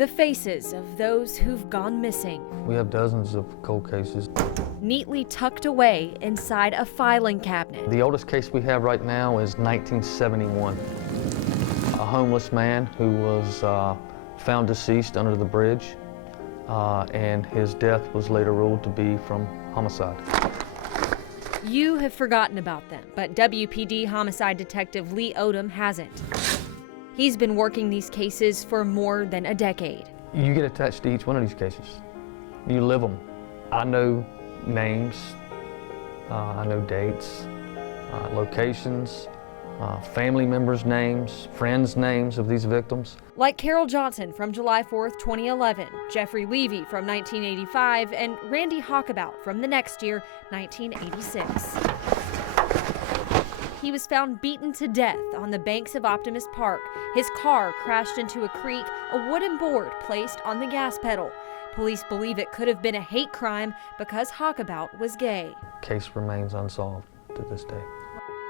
The faces of those who've gone missing, We have dozens of cold cases. neatly tucked away inside a filing cabinet. The oldest case we have right now is 1971. A homeless man who was found deceased under the bridge, and his death was later ruled to be from homicide. You have forgotten about them, but WPD homicide detective Lee Odom hasn't. He's been working these cases for more than a decade. You get attached to each one of these cases. You live them. I know names, I know dates, locations, family members' names, friends' names of these victims. Like Carol Johnson from July 4th, 2011, Jeffrey Levy from 1985, and Randy Hockabout from the next year, 1986. He was found beaten to death on the banks of Optimist Park. His car crashed into a creek, a wooden board placed on the gas pedal. Police believe it could have been a hate crime because Hockabout was gay. Case remains unsolved to this day.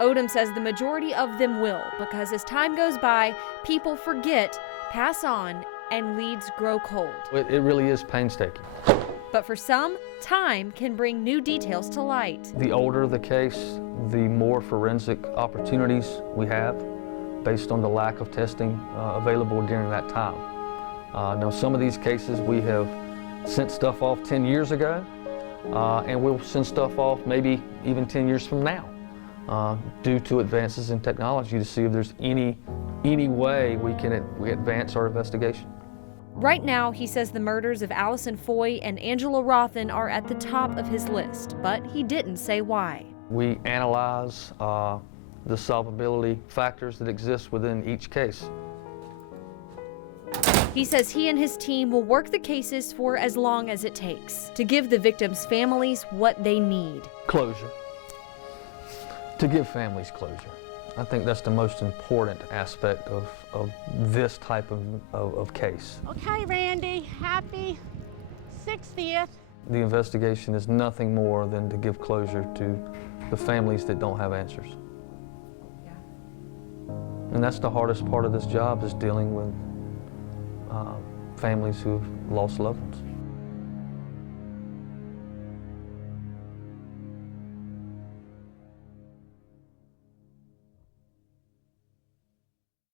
Odom says the majority of them will, because as time goes by, people forget, pass on, and leads grow cold. It really is painstaking. But for some, time can bring new details to light. The older the case, the more forensic opportunities we have based on the lack of testing available during that time. Now, some of these cases we have sent stuff off 10 years ago, and we'll send stuff off maybe even 10 years from now due to advances in technology to see if there's any way we can advance our investigation. Right now, he says the murders of Allison Foy and Angela Rothen are at the top of his list, but he didn't say why. We analyze the solvability factors that exist within each case. He says he and his team will work the cases for as long as it takes to give the victims' families what they need. Closure. To give families closure. I think that's the most important aspect of this type of case. Okay, Randy, happy 60th. The investigation is nothing more than to give closure to the families that don't have answers. And that's the hardest part of this job, is dealing with families who've lost loved ones.